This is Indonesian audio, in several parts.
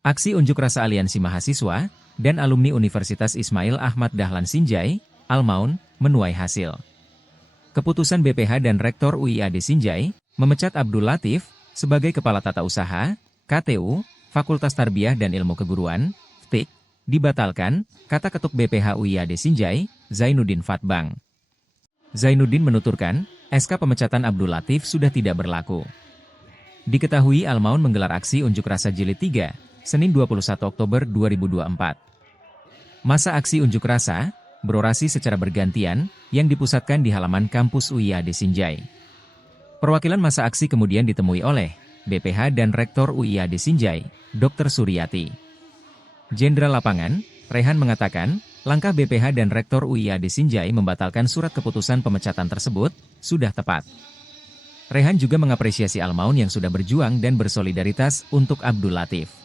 Aksi unjuk rasa Aliansi Mahasiswa dan alumni Universitas Ismail Ahmad Dahlan Sinjai, Al-Maun, menuai hasil. Keputusan BPH dan Rektor UIAD Sinjai memecat Abdul Latif sebagai Kepala Tata Usaha, KTU, Fakultas Tarbiyah dan Ilmu Keguruan, FTIK, dibatalkan, kata Ketuk BPH UIAD Sinjai, Zainuddin Fatbang. Zainuddin menuturkan, SK pemecatan Abdul Latif sudah tidak berlaku. Diketahui Al-Maun menggelar aksi unjuk rasa jilid 3, Senin 21 Oktober 2024. Masa aksi unjuk rasa berorasi secara bergantian yang dipusatkan di halaman kampus UIAD Sinjai. Perwakilan masa aksi kemudian ditemui oleh BPH dan Rektor UIAD Sinjai, Dr. Suryati. Jenderal Lapangan, Rehan mengatakan, langkah BPH dan Rektor UIAD Sinjai membatalkan surat keputusan pemecatan tersebut sudah tepat. Rehan juga mengapresiasi Al-Maun yang sudah berjuang dan bersolidaritas untuk Abdul Latif.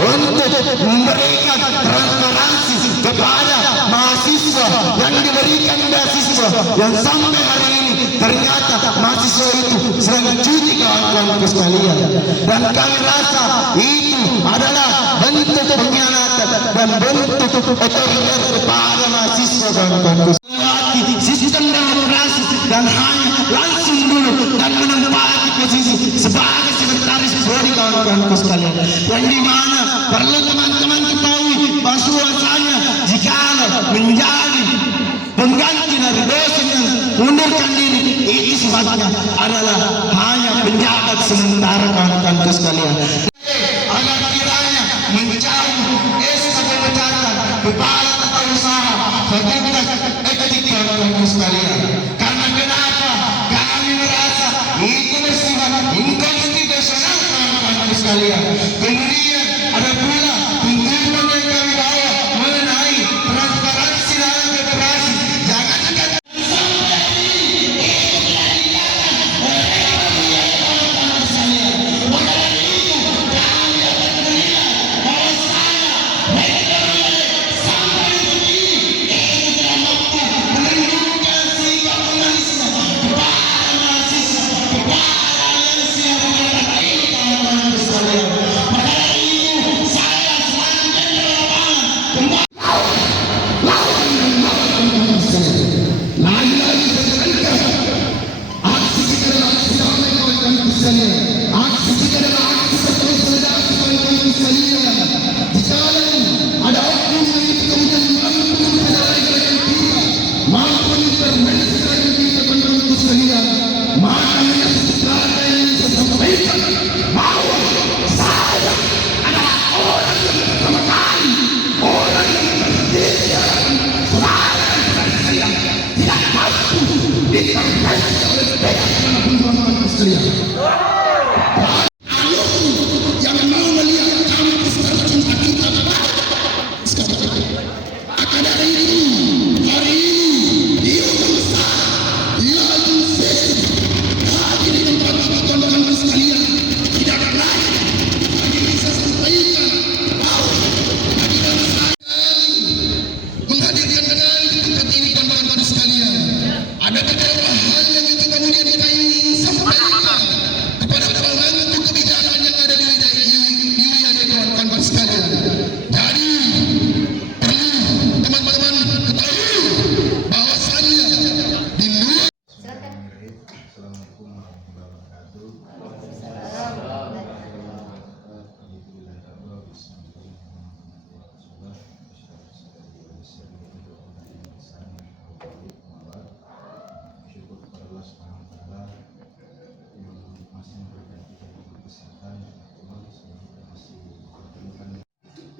Untuk memberikan transparansi kepada mahasiswa yang diberikan beasiswa yang sampai hari ini ternyata mahasiswa itu sedang cuti kawan-kawan sekalian, dan kami rasa itu adalah bentuk pengkhianatan dan bentuk otoriter kepada mahasiswa kawan-kawan. Sistem demokrasi dan hanya langsung dulu dan menempati posisi sebagai sekretaris prodi kawan-kawan sekalian, yang dimana perlu teman-teman ketahui bahwasanya jika menjadi pengganti dari dosen yang mundurkan diri, itu sifatnya adalah hanya penjabat sementara kawan-kawan sekalian. Agar kiranya mencabut SK pemecatan Kepala Tata Usaha Fakultas Etik kawan-kawan sekalian. Karena kenapa? Kami merasa itu bersifat inkonstitusional kawan-kawan sekalian. Kemudian ada pula tuntutan yang kami bawa mengenai transparansi dalam demokrasi. Jangankan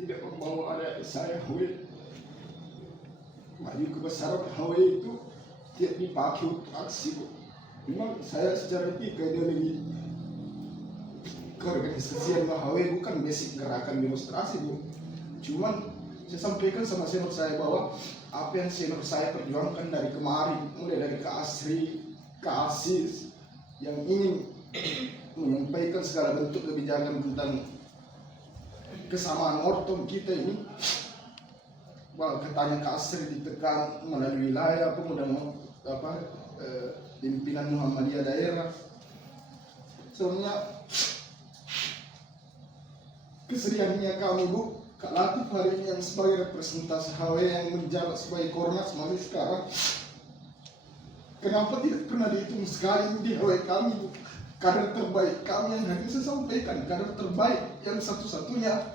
tidak mau ada saya HW maju kebesaran HW itu tidak dipakai untuk aksi. Memang saya secara etika ideologi keorganisasian HW bukan basic gerakan demonstrasi, Bu. Cuman Saya sampaikan sama senior saya bahwa apa yang senior saya perjuangkan dari kemarin, mulai dari Kak Asri, Kak Asis, yang ingin menyampaikan segala bentuk kebijakan tentang kesamaan ortom kita ini, bahwa katanya Kak Asri ditekan melalui wilayah pemuda pimpinan Muhammadiyah daerah. Sebenarnya kesedihannya kami Bu, Kak Latif hari ini yang sebagai representasi HW yang menjabat sebagai Kornas masih sekarang, kenapa tidak pernah dihitung sekali di HW kami Bu? Kader terbaik kami yang hari ini saya sampaikan, kader terbaik yang satu-satunya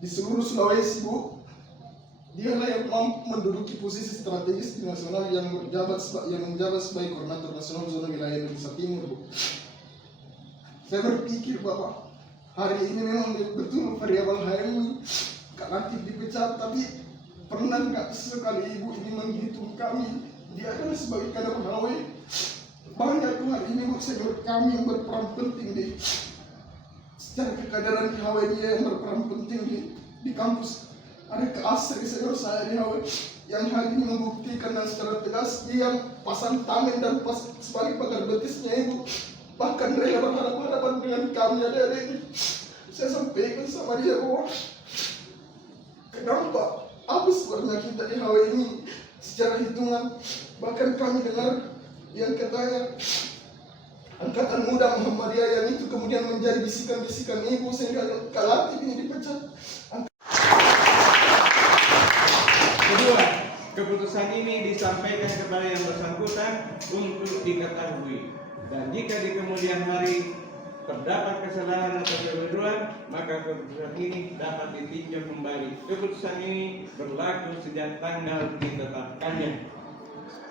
di seluruh Sulawesi Bu. Dialah yang mampu menduduki posisi strategis di nasional yang menjabat sebagai koordinator nasional zona wilayah Indonesia Timur Bu. Saya berpikir bahwa hari ini memang betul variabel HMI Kak Latif dipecat, tapi pernah nggak sekali ibu ini menghitung kami? Dia adalah sebagai kader HW. Banyak tuh hari ini bu senior kami yang berperan penting di secara kekaderan di HW, dia yang berperan penting di kampus. Ada Kak Asri senior saya di HW yang hari ini membuktikan dan secara tegas dia yang pasang tangan dan sebagai pagar betisnya ibu, bahkan rela berhadapan-hadapan dengan kami adik-adik ini. Saya sampaikan sama dia bahwa kenapa apa sebenarnya kita di HW ini secara hitungan, bahkan kami dengar yang katanya angkatan muda Muhammadiyah yang itu kemudian menjadi bisikan-bisikan ibu sehingga Kak Latif ini dipecat. Kedua, keputusan ini disampaikan kepada yang bersangkutan untuk diketahui, dan jika di kemudian hari terdapat kesalahan atau kekeliruan, maka keputusan ini dapat ditinjau kembali. Keputusan ini berlaku sejak tanggal ditetapkannya.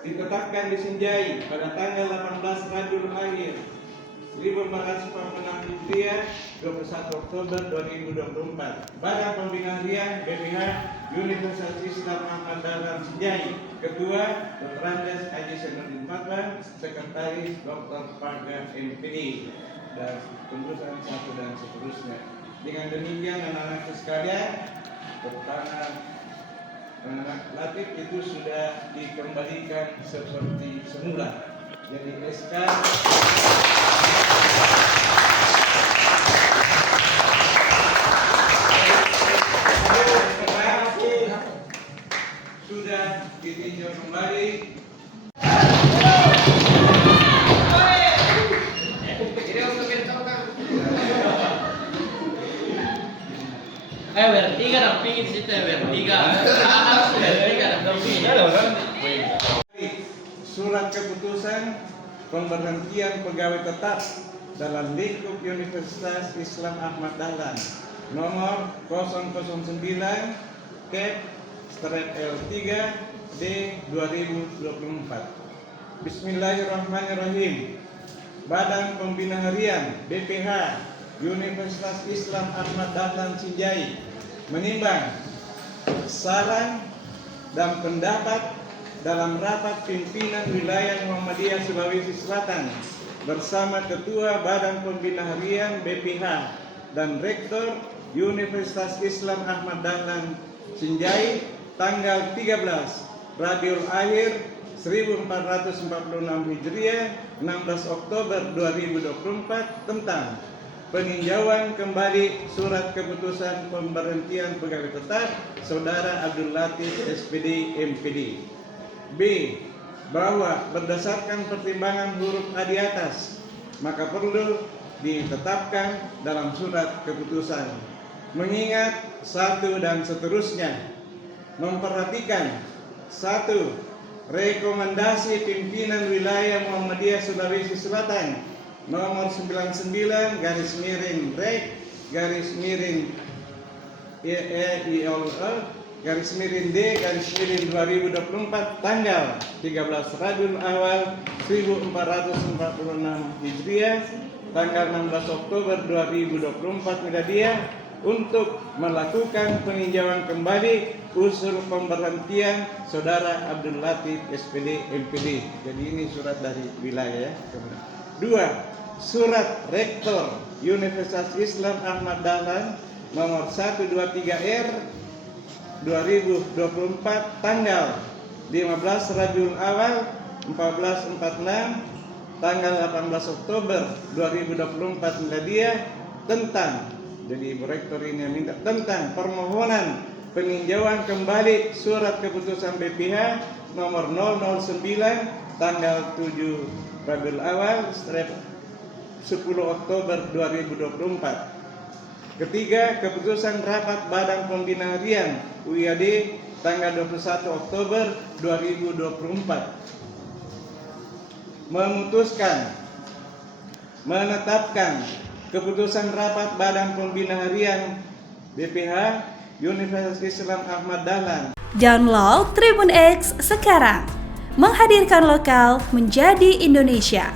Ditetapkan di Sinjai pada tanggal 18 Rabiul Akhir 1446 Hijriah 21 Oktober 2024. Badan Pembina Harian BPH Universitas Islam Ahmad Dahlan Sinjai. Ketua Dr. Andes Haji Senurdin Fatwa, Sekretaris Dr. Parga MPD, dan keputusan satu dan seterusnya. Dengan demikian anak-anak sekalian, pertama anak Latif itu sudah dikembalikan seperti semula. Jadi SK sudah ditinjau kembali. Bertiga dong, pingin situ bertiga. Harus bertiga dong, pingin. Surat keputusan pemberhentian pegawai tetap dalam lingkup Universitas Islam Ahmad Dahlan nomor 009 L3 D 2024. Bismillahirrahmanirrahim. Badan Pembina Harian BPH Universitas Islam Ahmad Dahlan Sinjai menimbang saran dan pendapat dalam rapat pimpinan wilayah Muhammadiyah Sulawesi Selatan bersama Ketua Badan Pembina Harian BPH dan Rektor Universitas Islam Ahmad Dahlan Sinjai tanggal 13 Rabiul Akhir 1446 Hijriah 16 Oktober 2024 tentang peninjauan kembali surat keputusan pemberhentian pegawai tetap Saudara Abdul Latif SPD MPD. B. Bahwa berdasarkan pertimbangan huruf A di atas, maka perlu ditetapkan dalam surat keputusan. Mengingat satu dan seterusnya, memperhatikan satu, rekomendasi pimpinan wilayah Muhammadiyah Sulawesi Selatan nomor 99 garis miring REK garis miring EIOL garis miring D garis miring 2024 tanggal 13 Rabiul Awal 1446 Hijriah tanggal 16 Oktober 2024 Miladiah untuk melakukan peninjauan kembali usul pemberhentian Saudara Abdul Latif SPD MPD. Jadi ini surat dari wilayah ya. Dua, surat Rektor Universitas Islam Ahmad Dahlan nomor 123R 2024 tanggal 15 Rabiul Awal 1446 tanggal 18 Oktober 2024 miladiah tentang, jadi Ibu Rektor ini minta tentang permohonan peninjauan kembali surat keputusan BPH nomor 009 tanggal 7 Rabiul Awal 10 Oktober 2024. Ketiga, keputusan rapat Badan Pembina Harian UIAD tanggal 21 Oktober 2024 memutuskan menetapkan keputusan rapat Badan Pembina Harian BPH Universitas Islam Ahmad Dahlan. Download Tribun X sekarang, menghadirkan lokal menjadi Indonesia.